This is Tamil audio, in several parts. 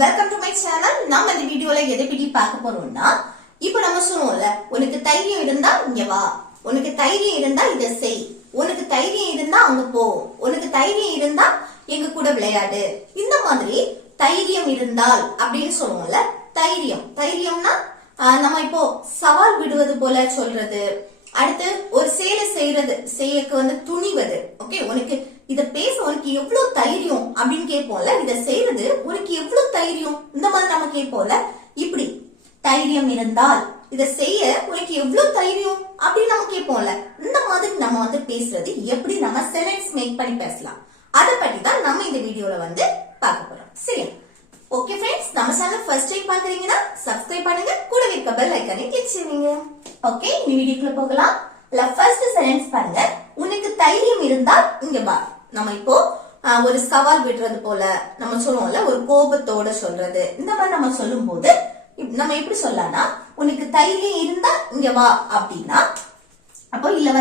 Welcome to my channel. நாம இந்த வீடியோல எதை பத்தி பார்க்க போறோம்னா, இப்போ நம்ம சொல்லுவோம்ல, உனக்கு தைரியம் இருந்தா இங்க வா, உனக்கு தைரியம் இருந்தா இதை செய், உனக்கு தைரியம் இருந்தா அங்க போ, உனக்கு தைரியம் இருந்தா எங்க கூட விளையாடு. இந்த மாதிரி தைரியம் இருந்தால் அப்படின்னு சொல்லுவோம்ல. தைரியம்னா நம்ம இப்போ சவால் விடுவது போல சொல்றது. அடுத்து ஒரு செயலை செய்யக்கு துணிவது. ஓகே, உனக்கு இத பேச உனக்கு எவ்வளவு தைரியம் அப்படின்னு கேட்போம்ல. இத செய்யறது உனக்கு எவ்வளவு தைரியம், இந்த மாதிரி நம்ம கேட்போம்ல. இப்படி தைரியம் இருந்தால் இத செய்ய உனக்கு எவ்வளவு தைரியம் அப்படின்னு நம்ம கேட்போம்ல. இந்த மாதிரி நம்ம பேசுறது எப்படி நம்ம சென்டென்ஸ் மேக் பண்ணி பேசலாம், அதை பத்தி தான் நம்ம இந்த வீடியோல பார்க்க போறோம். சரி, ஓகே फ्रेंड्स, நம்ம சேனல் ஃபர்ஸ்ட் டைம் பாக்குறீங்கன்னா சப்ஸ்கிரைப் பண்ணுங்க, கூட இருக்க பெல் ஐகானை கிளிக் செய்யுங்க. ஓகே, இந்த வீடியோக்குள்ள போகலாம். ஃபர்ஸ்ட் சென்டென்ஸ் பாருங்க. உனக்கு தைரியம் இருந்தால் இங்க வா. நம்ம இப்போ ஒரு சவால் விடுறது போல நம்ம சொல்லுவோம்ல, ஒரு கோபத்தோட சொல்றது. இந்த மாதிரி நம்ம சொல்லும் போது நம்ம எப்படி சொல்லலாம்னா, உனக்கு தைரியம் இருந்தா இங்க வா அப்படின்னா, அப்போ இல்ல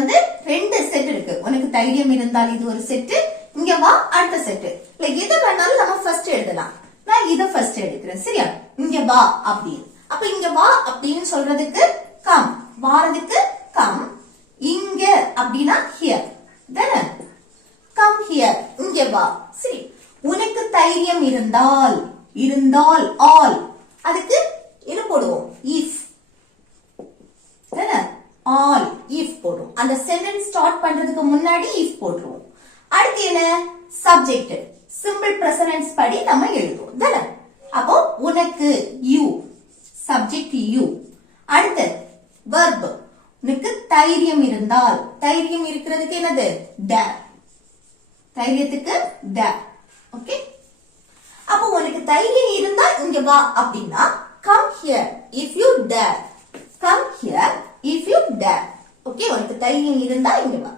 ரெண்டு செட் இருக்கு. உனக்கு தைரியம் இருந்தால் இது ஒரு செட்டு, இங்க வா அடுத்த செட்டு. இல்ல எது வேணாலும் நம்ம ஃபர்ஸ்ட் எழுதலாம். நான் இத ஃபர்ஸ்ட் எடுக்கிறேன், சரியா? இங்க வா அப்படின்னு. அப்ப இங்க வா அப்படின்னு சொல்றதுக்கு கம், வாரதுக்கு கம். இங்க அப்படின்னா ஹியர், தானே? கம் ஹியர், இங்க வா. சரி, உனக்கு தைரியம் இருந்தால் ஆல், அதுக்கு என்ன போடுவோம்? இஃப், தானே? ஆல் இஃப் போடுவோம். அந்த சென்டென்ஸ் ஸ்டார்ட் பண்றதுக்கு முன்னாடி இஃப் போட்டுருவோம். அடுத்து என்ன? சப்ஜெக்ட் சிம்பிள் பிரசன்ஸ் படி நம்ம எழுதுவோம், தானே? அப்போ உனக்கு யூ, சப்ஜெக்ட் யூ. அடுத்து வெர்ப், உனக்கு தைரியம் இருந்தால், தைரியம் இருக்கிறதுக்கு என்னது? Dare, தைரியத்துக்கு dare. ஓகே, அப்போ உனக்கு தைரியம் இருந்தா இங்க வா அப்படின்னா come here if you dare, come here if you dare. Okay, உனக்கு தைரியம் இருந்தா இங்க வா.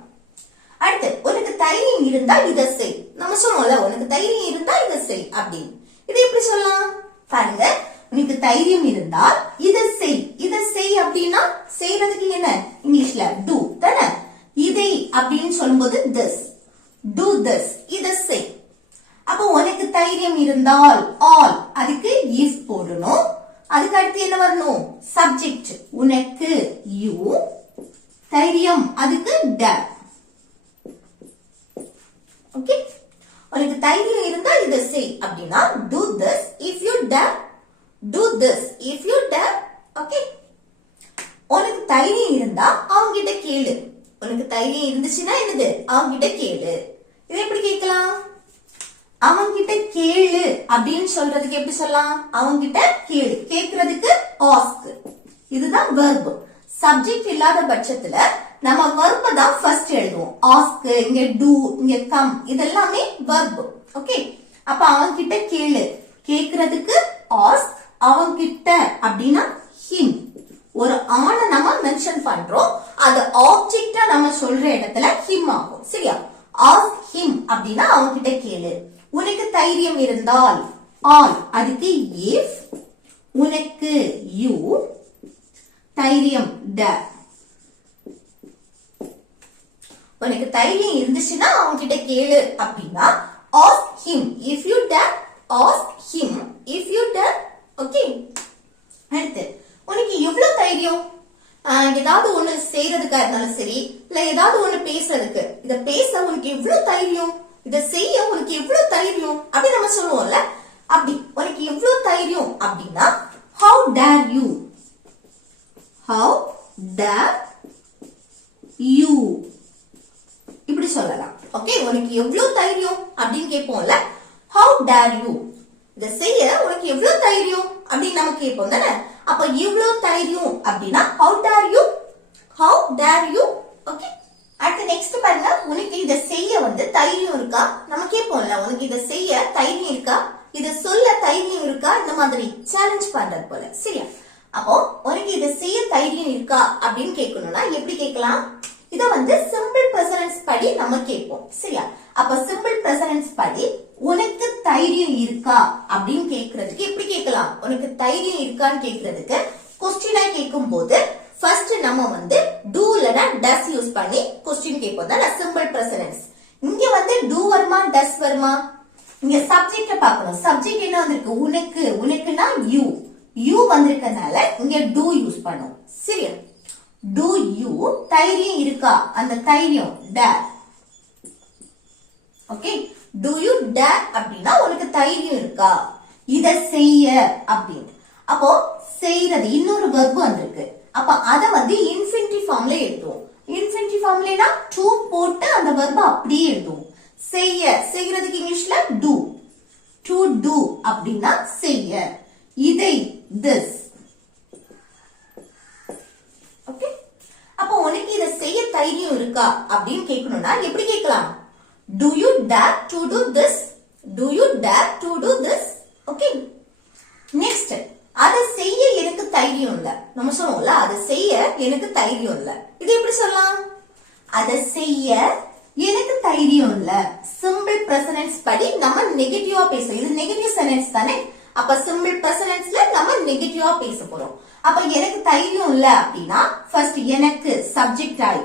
அடுத்து உனக்கு தைரியம் இருந்தா இதை செய். நம்ம சொல்லுவோம்ல, உனக்கு தைரியம் இருந்தா இதை செய் அப்படின்னு. இதை எப்படி சொல்லலாம் பாருங்க. உனக்கு தைரியம் இருந்தால் இதை செய். இதை செய் அப்படின்னா செய்யறதுக்கு என்ன இங்கிலீஷ்ல டூ, தானே? இதை அப்படின்னு சொல்லும்போது திஸ், டூ திஸ், இதை செய். அப்போ உனக்கு தைரியம் இருந்தால் ஆல், அதுக்கு இஃப் போடணும். அதுக்கு அடுத்து என்ன வரணும்? சப்ஜெக்ட், உனக்கு யூ, தைரியம் அதுக்கு டேர். ஓகே, உனக்கு தைரியம் இருந்தா இத செய் அப்படின்னா do this if you dare, do this if you dare. Okay, உனக்கு தைரியம் இருந்தா அவங்க கிட்ட கேளு. உனக்கு தைரியம் இருந்துச்சுன்னா என்னது? அவங்க கிட்ட கேளு. இதை எப்படி கேட்கலாம்? அவங்க கிட்ட கேளு அப்படின்னு சொல்றதுக்கு எப்படி சொல்லலாம்? அவங்க கிட்ட கேளு, கேக்குறதுக்கு ask. இதுதான் verb. சப்ஜெக்ட் இல்லாத பட்சத்துல நம்ம verb தான் ஃபர்ஸ்ட் எழுதுவோம். ask, இங்க do, இங்க come, இதெல்லாமே verb. ஓகே, அப்ப அவங்க கிட்ட கேளு, கேக்குறதுக்கு ask. அவங்க கிட்ட அப்படின்னா him. ஒரு ஆணை நம்ம மென்ஷன் பண்றோம், அது ஆப்ஜெக்டா நம்ம சொல்ற இடத்துல him ஆகும், சரியா? ask him அப்படின்னா அவங்க கிட்ட கேளு. உனக்கு தைரியம் இருந்தால் all, அதுக்கு if, உனக்கு you, தைரியம் dare. உனக்கு தைரியம் இருந்துச்சுன்னா அவங்க கிட்ட கேளு அப்படின்னா ask him if you dare, ask him if you dare. Okay, அடுத்து உனக்கு எவ்வளவு தைரியம்? ஏதாவது ஒண்ணு செய்யறதுக்கா இருந்தாலும் சரி, இல்ல ஏதாவது ஒண்ணு பேசுறதுக்கு, இத பேச உனக்கு எவ்வளவு தைரியம், இத செய்ய உனக்கு எவ்வளவு தைரியம் அப்படி நம்ம சொல்லுவோம்ல. அப்படி உனக்கு எவ்வளவு தைரியம் அப்படின்னா how dare you, how dare you, இப்படி சொல்லலாம். ஓகே, உனக்கு எவ்வளவு தைரியம் அப்படின்னு கேட்போம்ல. how dare you, இத செய்ய உனக்கு எவ்வளவு தைரியம் அப்படின்னு நம்ம கேட்போம், தானே? அப்ப எவ்வளவு தைரியம் அப்படின்னா how dare you, how dare you. Okay, அடுத்து நெக்ஸ்ட் பாருங்க. உனக்கு இத செய்ய தைரியம் இருக்கா நம்ம கேட்போம்ல. உனக்கு இத செய்ய தைரியம் இருக்கா, இத சொல்ல தைரியம் இருக்கா, இந்த மாதிரி சேலஞ்ச் பண்றது போல, சரியா? அப்போ உனக்கு இத செய்ய தைரியம் இருக்கா அப்படின்னு கேட்கணும்னா எப்படி கேட்கலாம்? இத சிம்பிள் பிரசன்ஸ் படி நம்ம கேட்போம், சரியா? அப்ப சிம்பிள் பிரசன்ஸ் படி உனக்கு தைரியம் இருக்கா அப்படின்னு கேக்குறதுக்கு எப்படி கேட்கலாம்? உனக்கு தைரியம் இருக்கான்னு கேக்குறதுக்கு கொஸ்டினா கேட்கும் போது ஃபர்ஸ்ட் நம்ம do இல்லனா does யூஸ் பண்ணி கொஸ்டின் கேட்போம், தான் சிம்பிள் பிரசன்ஸ். இங்க do வருமா does வருமா? இங்க சப்ஜெக்ட பார்க்கணும். சப்ஜெக்ட் என்ன வந்திருக்கு? உனக்கு. உனக்குன்னா யூ. யூ வந்திருக்கனால இங்க do யூஸ் பண்ணும். சரியா? do you தைரியம் இருக்கா? அந்த தைரியம் dare. Okay, do you dare அப்படின்னா உனக்கு தைரியம் இருக்கா இத செய்ய அப்படின்னு. அப்போ செய்யறது இன்னொரு verb வந்திருக்கு. அப்ப அத வந்து infinitive ஃபார்ம்ல எழுதுவோம். infinitive ஃபார்ம்லனா to போட்டு அந்த verb அப்படியே எழுதுவோம். செய்ய, செய்யறதுக்கு இங்கிலீஷ்ல do. to do அப்படின்னா செய்ய. இதை this. ஓகே, அப்போ உனக்கு இத செய்ய தைரியம் இருக்கா அப்படின்னு கேட்கணும்னா எப்படி கேட்கலாம்? Do you dare to do this? Do you dare to do this? Okay. Next, அத செய்ய எனக்கு தைரியம் இல்ல. நம்ம சொல்லுவோம்ல, அத செய்ய எனக்கு தைரியம் இல்ல. இது எப்படி சொல்லலாம்? அத செய்ய எனக்கு தைரியம் இல்ல. சிம்பிள் பிரசன்ஸ் படி நம்ம நெகட்டிவா பேசுறோம். இது நெகட்டிவ் சென்டென்ஸ் தானே? அப்ப சிம்பிள் பிரசன்ஸ்ல நம்ம நெகட்டிவா பேச போறோம். அப்ப எனக்கு தைரியம் இல்ல அப்படின்னா ஃபர்ஸ்ட் எனக்கு சப்ஜெக்ட் ஆயி.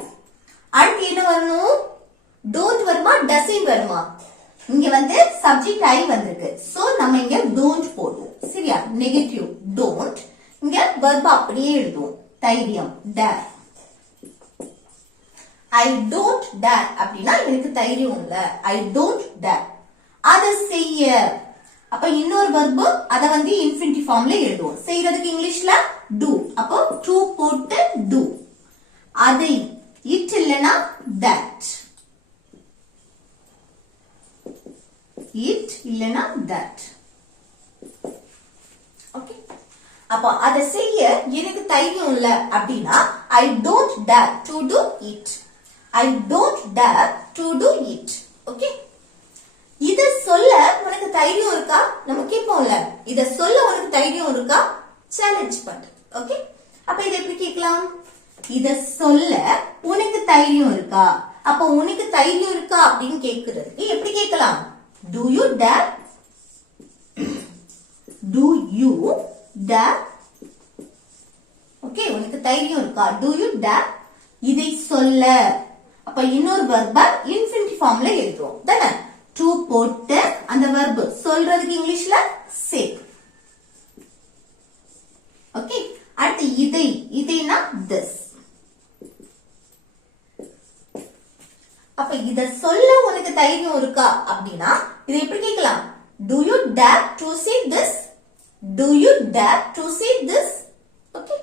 அடுத்து என்ன வரணும்? don't வருமா doesn't வருமா? இங்க வந்து சப்ஜெக்ட் ஐ வந்திருக்கு. சோ நம்ம இங்க don't போடுவோம். சரியா? Negative don't. இங்க verb அப்படியே எழுதுவோம். தைரியம் dare. I don't dare அப்படின்னா எனக்கு தைரியம் இல்ல. I don't dare. அத செய்ய. அப்ப இன்னொரு verb அத வந்து infinitive ஃபார்ம்ல எழுதுவோம். செய்யறதுக்கு இங்கிலீஷ்ல do. அப்போ to போட்டு do. அதை it இல்லனா that. it இல்லனா that. ஓகே, அப்ப அத செய்ய எனக்கு தைரியம் இல்ல அப்படின்னா I don't dare to do it. I don't dare to do it. Okay, இத சொல்ல உனக்கு தைரியம் இருக்கா? நம்ம கேட்போம்ல, இத சொல்ல உனக்கு தைரியம் இருக்கா? சேலஞ்ச் பண்ணு. ஓகே, அப்ப இத எப்படி கேட்கலாம்? இத சொல்ல உனக்கு தைரியம் இருக்கா? அப்ப உனக்கு தைரியம் இருக்கா அப்படின்னு கேக்குறதுக்கு எப்படி கேட்கலாம்? Do you dare? Do you dare? Okay, உனக்கு தைரியம் இருக்கா? Do you dare? இதை சொல்ல. அப்ப இன்னொரு verb infinitive ஃபார்ம்ல எழுதுவோம். தானே? to போட்டு அந்த verb சொல்றதுக்கு இங்கிலீஷ்ல say. ஓகே, அடுத்து இதை. இதைனா this. அப்ப இத சொல்ல உனக்கு தைரியம் இருக்கா அப்படின்னா இத எப்படி கேட்கலாம்? Do you dare to say this? Do you dare to say this? Okay,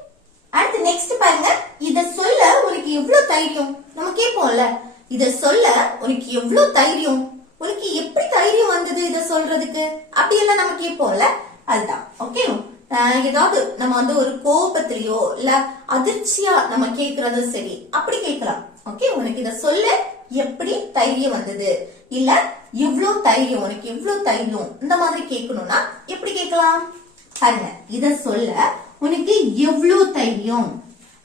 அடுத்து நெக்ஸ்ட் பாருங்க. இத சொல்ல உனக்கு எவ்வளவு தைரியம்? நம்ம கேட்போம்ல, இத சொல்ல உனக்கு எவ்வளவு தைரியம்? உனக்கு எப்படி தைரியம் வந்தது இத சொல்றதுக்கு? அப்படி எல்லாம் நம்ம கேட்போம்ல, அதுதான். ஓகே, ஏதாவது நம்ம வந்து ஒரு கோபத்திலயோ இல்ல அதிர்ச்சியா நம்ம கேக்குறது சரி, அப்படி கேட்கலாம். ஓகே, உனக்கு இத சொல்ல எப்படி தைரியம் வந்தது, இல்ல எவ்வளவு தைரியம், உனக்கு எவ்வளவு தைரியம், இந்த மாதிரி கேட்கணும்னா எப்படி கேட்கலாம்? பாருங்க, இத சொல்ல உனக்கு எவ்வளவு தைரியம்.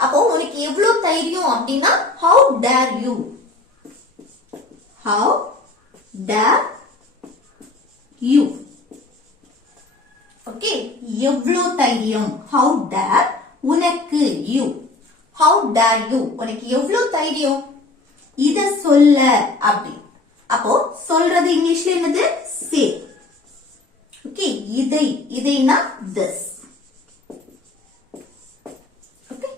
அப்போ உனக்கு எவ்வளவு தைரியம் அப்படின்னா how dare you? How dare you? Okay, எவ்வளவு தைரியம். how dare உனக்கு you. how dare you உனக்கு எவ்வளவு தைரியம் இத சொல்ல அப்படி. அப்போ சொல்றது இங்கிலீஷ்ல என்னது? say. ஓகே, இதை. இதைனா this. ஓகே,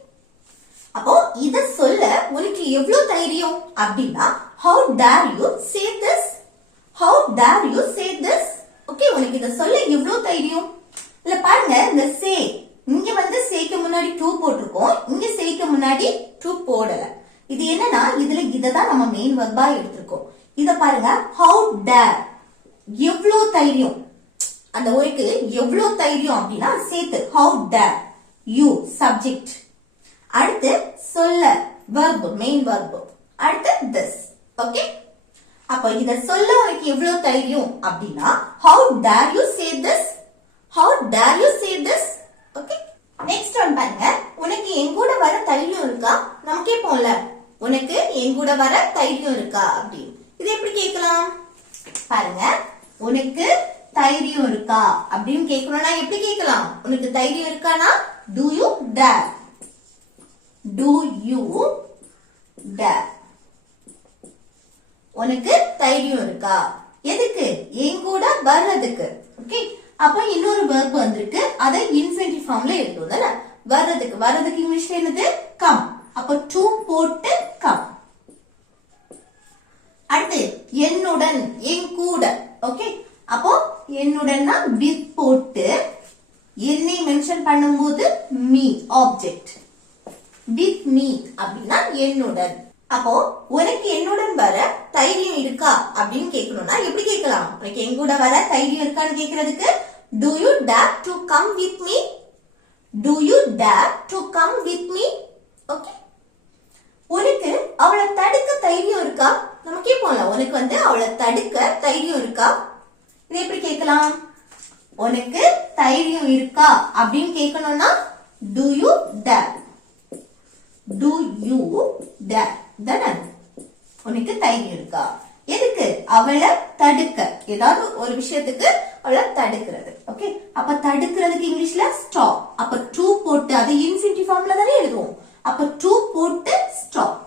அப்போ இத சொல்ல உனக்கு எவ்வளவு தைரியம் அப்படின்னா how dare you say this? how dare you say this? Okay, உனக்கு இத சொல்ல எவ்வளவு தைரியம். இல்ல பாருங்க, இந்த say இங்க வந்து sayக்கு முன்னாடி to போட்டிருக்கோம், இங்க sayக்கு முன்னாடி to போடல. இது என்னன்னா இதுல இததான் நம்ம மெயின் வெர்பா எடுத்திருக்கோம். இத பாருங்க, how dare எவ்வளவு தைரியம். அந்த உனக்கு எவ்வளவு தைரியம் அப்படின்னா சேர்த்து how dare you subject. அடுத்து சொல்ல verb மெயின் verb. அடுத்து this. ஓகே, அப்ப இத சொல்ல உனக்கு எவ்வளவு தைரியம் அப்படின்னா how dare you say this? how dare you say this? Okay, next one பாருங்க. உனக்கு என் கூட வர தைரியம் இருக்கா? நம்ம கேட்போம்ல, உனக்கு என் கூட வர தைரியம் இருக்கா அப்படின்னு. இது எப்படி கேட்கலாம்? பாருங்க, உனக்கு தைரியம் இருக்கா அப்படின்னு கேட்கணும்னா எப்படி கேட்கலாம்? உனக்கு தைரியம் இருக்கானா do you dare? do you dare? உனக்கு தைரியம் இருக்கா? எதுக்கு? என் கூட வர்றதுக்கு. ஓகே, அப்ப இன்னொரு verb வந்திருக்கு, அதை இன்ஃபினிட்டிவ் ஃபார்ம்ல எழுதுவோம் தானே. வர்றதுக்கு இங்கிலீஷ்ல என்னது? கம். அப்ப to போட்டு கம். அடுத்து என்னுடன், என் கூட. ஓகே, அப்போ என்னுடன்னா with போட்டு என்னை மென்ஷன் பண்ணும்போது me ஆப்ஜெக்ட். with me அப்படின்னா என்னுடன். அப்போ உனக்கு என்னுடன் வர தைரியம் இருக்கா அப்படின்னு கேட்கணும்னா எப்படி கேட்கலாம்? உனக்கு என் கூட வர தைரியம் இருக்கான்னு கேட்கறதுக்கு do you dare to come with me? do you dare to come with me? Okay, உனக்கு அவளை தடுக்க தைரியம் இருக்கா? நம்ம கேட்போம்ல, உனக்கு அவளை தடுக்க தைரியம் இருக்கா? இது எப்படி கேட்கலாம்? உனக்கு தைரியம் இருக்கா அப்படின்னு கேட்கணும்னா do you dare. do you dare தானே? உனக்கு தைரியம் இருக்கா? எதுக்கு? அவளை தடுக்க. ஏதாவது ஒரு விஷயத்துக்கு அவளை தடுக்கிறது. ஓகே, அப்ப தடுக்கிறதுக்கு இங்கிலீஷ்ல ஸ்டாப். அப்ப to போட்டு அது இன்ஃபினிட்டிவ் ஃபார்ம்ல தானே எழுதுவோம். அப்ப to போட்டு ஸ்டாப்.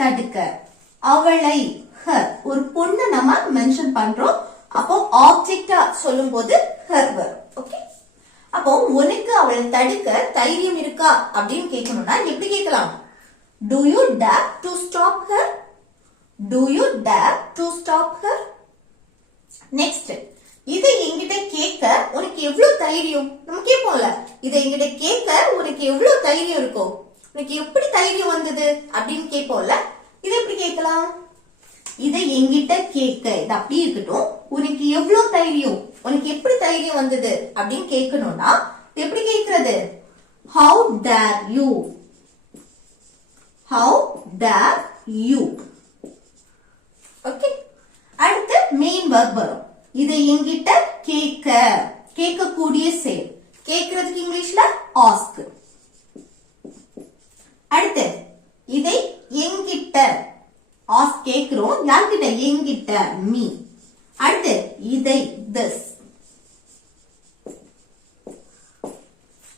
தடுக்க. அவளை, her, ஒரு பொண்ணு நம்ம மென்ஷன் பண்றோம். அப்போ ஆப்ஜெக்டா சொல்லும் போது her verb. ஓகே, அப்போ உனக்கு அவளை தடுக்க தைரியம் இருக்கா அப்படின்னு கேட்கணும்னா எப்படி கேட்கலாம்? do you dare to stop her? do you dare to stop her? Next, இதை என்கிட்ட கேட்க உனக்கு எவ்வளவு தைரியம்? நம்ம கேட்போம்ல, இதை என்கிட்ட கேட்க உனக்கு எவ்வளவு தைரியம் இருக்கும்? உனக்கு எப்படி தைரியம் வந்தது அப்படின்னு கேட்போம்ல. இதை எப்படி கேட்கலாம்? இதை என்கிட்ட கேட்க, இது அப்படி இருக்கட்டும், உனக்கு எவ்வளவு தைரியம், உனக்கு எப்படி தைரியம் வந்தது அப்படின்னு கேட்கணும்னா எப்படி கேட்கிறது? how dare you? how dare you? Okay, அடுத்து மெயின் verb வரும். இதை என்கிட்ட கேட்க, கேட்கக்கூடிய செயல். கேட்கறதுக்கு இங்கிலீஷ்ல ask. அடுத்து இதை என்கிட்ட ask கேட்கிறோம், யார்கிட்ட? என்கிட்ட, me. அடுத்து இதை this.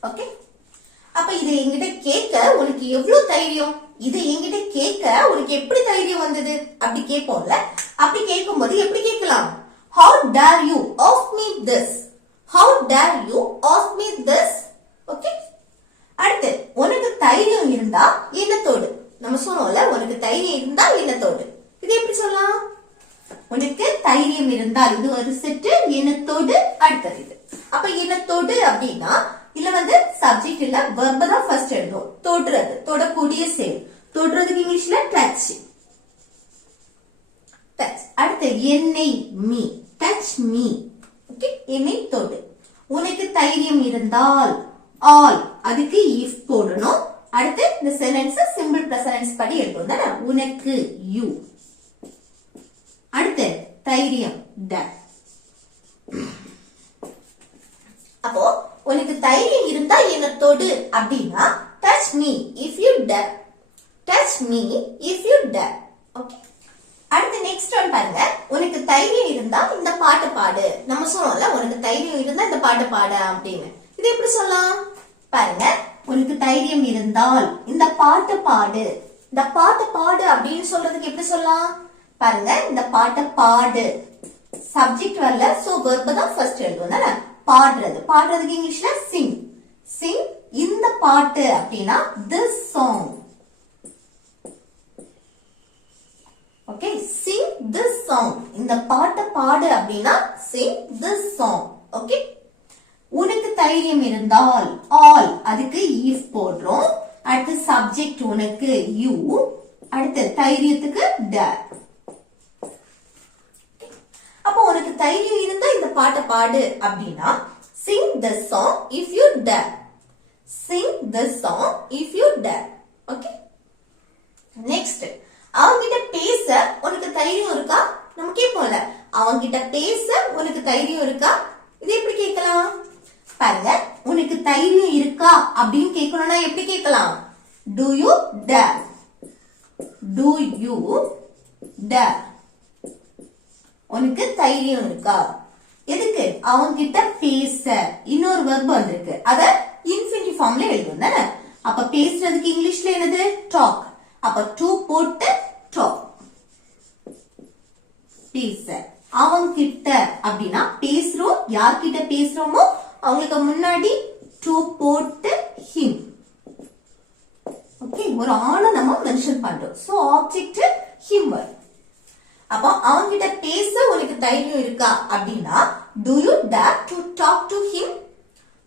ஓகே, அப்ப இதை என்கிட்ட கேட்க உனக்கு எவ்வளவு தைரியம், இதை என்கிட்ட கேட்க உனக்கு எப்படி தைரியம் வந்தது அப்படி கேட்போம்ல. அப்படி கேட்கும்போது எப்படி கேட்கலாம்? how dare you ask me this? how dare you ask me this? Okay, அடுத்து உனக்கு தைரியம் இருந்தா எண்ணத்தோடு. நம்ம சொன்னோம்ல, உனக்கு தைரியம் இருந்தா எண்ணத்தோடு. இது எப்படி சொல்லலாம்? உனக்கு தைரியம் இருந்தால், இது ஒரு செட்டு, எண்ணத்தோடு அடுத்தது இது. அப்ப எண்ணத்தோடு அப்படின்னா இதுல சப்ஜெக்ட் இல்ல, வெர்ப் தான் ஃபர்ஸ்ட் எழுதும். தொடுறது, தொடக்கூடிய செயல். தொடுறதுக்கு இங்கிலீஷ்ல டச். டச். அடுத்து என்னை, மீ, டச் மீ. ஓகே, என்னை தொடு. உனக்கு தைரியம் இருந்தால், ஆல், அதுக்கு if போடணும். அடுத்து இந்த சென்டென்ஸ் சிம்பிள் பிரசன்ஸ் படி எழுதுவோம் தானே. உனக்கு, யூ. அடுத்து தைரியம், dare. அப்போ உனக்கு தைரியம் இருந்தா எண்ணத்தோடு அப்படின்னா touch me if you dare. touch me if you dare. Okay, அடுத்து நெக்ஸ்ட் ஒன் பாருங்க. உனக்கு தைரியம் இருந்தா இந்த பாட்டு பாடு. நம்ம சொன்னோம்ல, உனக்கு தைரியம் இருந்தா இந்த பாட்டு பாடு அப்படின்னு. இது எப்படி சொல்லலாம் பாருங்க? உனக்கு தைரியம் இருந்தால் இந்த பாட்டு பாடு. இந்த பாட்டு பாடு அப்படின்னு சொல்றதுக்கு எப்படி சொல்லலாம் பாருங்க? இந்த பாட்டை பாடு, சப்ஜெக்ட் வரல, சோ வெர்ப் தான் ஃபர்ஸ்ட் எழுதுவோம் தானே. பாடுறது, பாடுறதுக்கு இங்கிலீஷ்ல சிங். சிங் இந்த பாட்டு அப்படின்னா this song. Okay, sing this song. இந்த பாட்டை பாடு அப்படின்னா sing this song. ஓகே, உனக்கு தைரியம் இருந்தால், all, அதுக்கு if போடுறோம். அடுத்து சப்ஜெக்ட் உனக்கு, you. அடுத்து தைரியத்துக்கு dare. அப்போ உனக்கு தைரியம் இருந்தா இந்த பாட்டை பாடு அப்படின்னா sing this song if you dare. sing this song if you dare. Okay, next, அவங்கிட்ட பேச உனக்கு தைரியம் இருக்கா? நம்ம கேட்போம்ல, அவங்கிட்ட பேச உனக்கு தைரியம் இருக்கா? இது எப்படி கேட்கலாம் பாருங்க? உனக்கு தைரியம் இருக்கா அப்படின்னு கேட்கணும்னா எப்படி கேட்கலாம்? do you dare. do you dare. உனக்கு தைரியம் இருக்கா? எதுக்கு? அவங்கிட்ட பேச. இன்னொரு வெர்ப் வந்திருக்கு, அத இன்ஃபினிட்டிவ் ஃபார்ம்ல எழுதும் தானே. அப்ப பேசுறதுக்கு இங்கிலீஷ்ல என்னது? டாக். அப்ப to போட்டு talk. பேச. அவன்கிட்ட அப்படின்னா பேசுறோம், யார்கிட்ட பேசுறோமோ அவங்களுக்கு முன்னாடி to போட்டு him. ஓகே, ஒரு ஆளை நம்ம மென்ஷன் பண்றோம். சோ ஆப்ஜெக்ட் him வரும். அப்போ அவன்கிட்ட பேச உனக்கு தைரியம் இருக்கா அப்படின்னா do you dare to talk to him?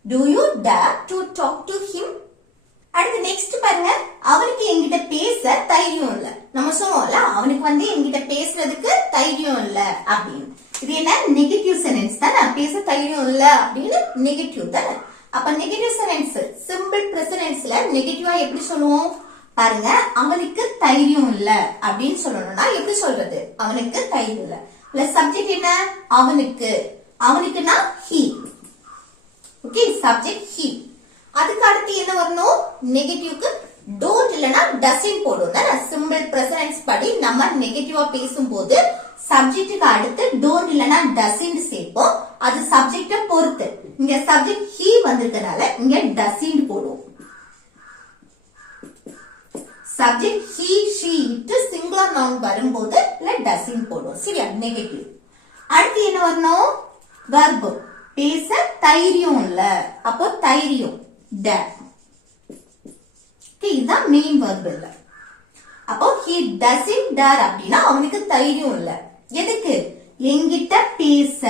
Do you dare to talk to him? அடுத்து நெக்ஸ்ட் பாருங்க, அவனுக்கு என்கிட்ட பேச தைரியம் இல்ல. நம்ம சொன்னோம்ல அவனுக்கு என்கிட்ட பேசுறதுக்கு தைரியம் இல்ல அப்படின்னு. இது என்ன நெகட்டிவ் சென்டென்ஸ் தானே, பேச தைரியம் இல்ல அப்படின்னு நெகட்டிவ் தானே. அப்ப நெகட்டிவ் சென்டென்ஸ் சிம்பிள் பிரசன்டென்ஸ்ல நெகட்டிவா எப்படி சொல்லுவோம் பாருங்க. அவனுக்கு தைரியம் இல்ல அப்படின்னு சொல்லணும்னா எப்படி சொல்றது? அவனுக்கு தைரியம் இல்ல பிளஸ் சப்ஜெக்ட் என்ன அவனுக்கு, அவனுக்குன்னா he. Okay, subject he. அதுக்கு அடுத்து என்ன வரணும்? நெகட்டிவ்க்கு don't இல்லனா doesn't போடுவோம் தானே. சிம்பிள் பிரசன்டென்ஸ் படி நம்ம நெகட்டிவா பேசும்போது சப்ஜெக்ட்டுக்கு அடுத்து don't இல்லனா doesn't சேர்ப்போம். அது சப்ஜெக்ட பொறுத்து. இங்க சப்ஜெக்ட் he வந்திருக்கனால இங்க doesn't போடுவோம். சப்ஜெக்ட் he she இட்டு சிங்குலர் நவுன் வரும்போது doesn't போடுவோம். சரியா, நெகட்டிவ். அடுத்து என்ன வரணும்? verb. பேச தைரியம் இல்ல, அப்போ தைரியம் dare. இதுதான் மெயின் verb இல்ல. அப்போ he doesn't dare அப்படின்னா அவனுக்கு தைரியம் இல்ல. எதுக்கு? என்கிட்ட பேச.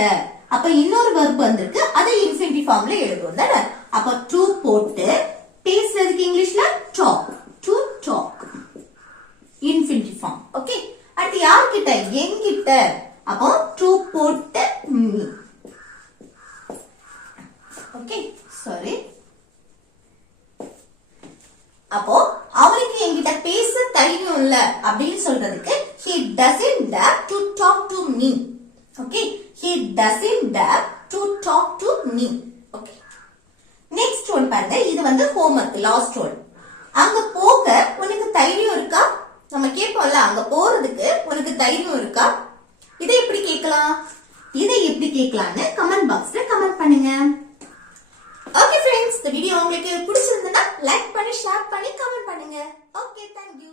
அப்ப இன்னொரு verb வந்திருக்கு, அதை இன்ஃபினிட்டிவ் ஃபார்ம்ல எழுதுவோம் தானே. அப்ப to போட்டு பேசுறதுக்கு இங்கிலீஷ்ல talk, to talk, infinitive form. Okay, அடுத்து யார்கிட்ட? என்கிட்ட. அப்போ to போட்டு me. Okay, sorry. அப்போ அவனுக்கு என்கிட்ட பேச தைரியம் இல்ல அப்படின்னு சொல்றதுக்கு he doesn't dare to talk to me. Okay, he doesn't dare to talk to me. Okay, next one பாருங்க. இது ஹோம்வொர்க் லாஸ்ட் ஒன். அங்க போக உனக்கு தைரியம் இருக்கா? நம்ம கேட்போம்ல அங்க போறதுக்கு உனக்கு தைரியம் இருக்கா? இதை எப்படி கேட்கலாம்? இதை எப்படி கேட்கலாம்னு கமெண்ட் பாக்ஸ்ல கமெண்ட் பண்ணுங்க. ஓகே ஃப்ரெண்ட்ஸ், இந்த வீடியோ உங்களுக்கு பிடிச்சிருந்தா லைக் பண்ணி, ஷேர் பண்ணி, கமெண்ட் பண்ணுங்க. Okay, thank you.